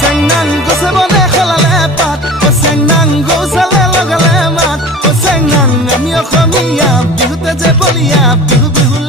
চেংনাং গছে বনে খেলালে পাত চেংনাং গৌচালে লগালে মাত চেংনাং আমি অসমীয়া বিহুতে যে বলিয়া বিহু বিহু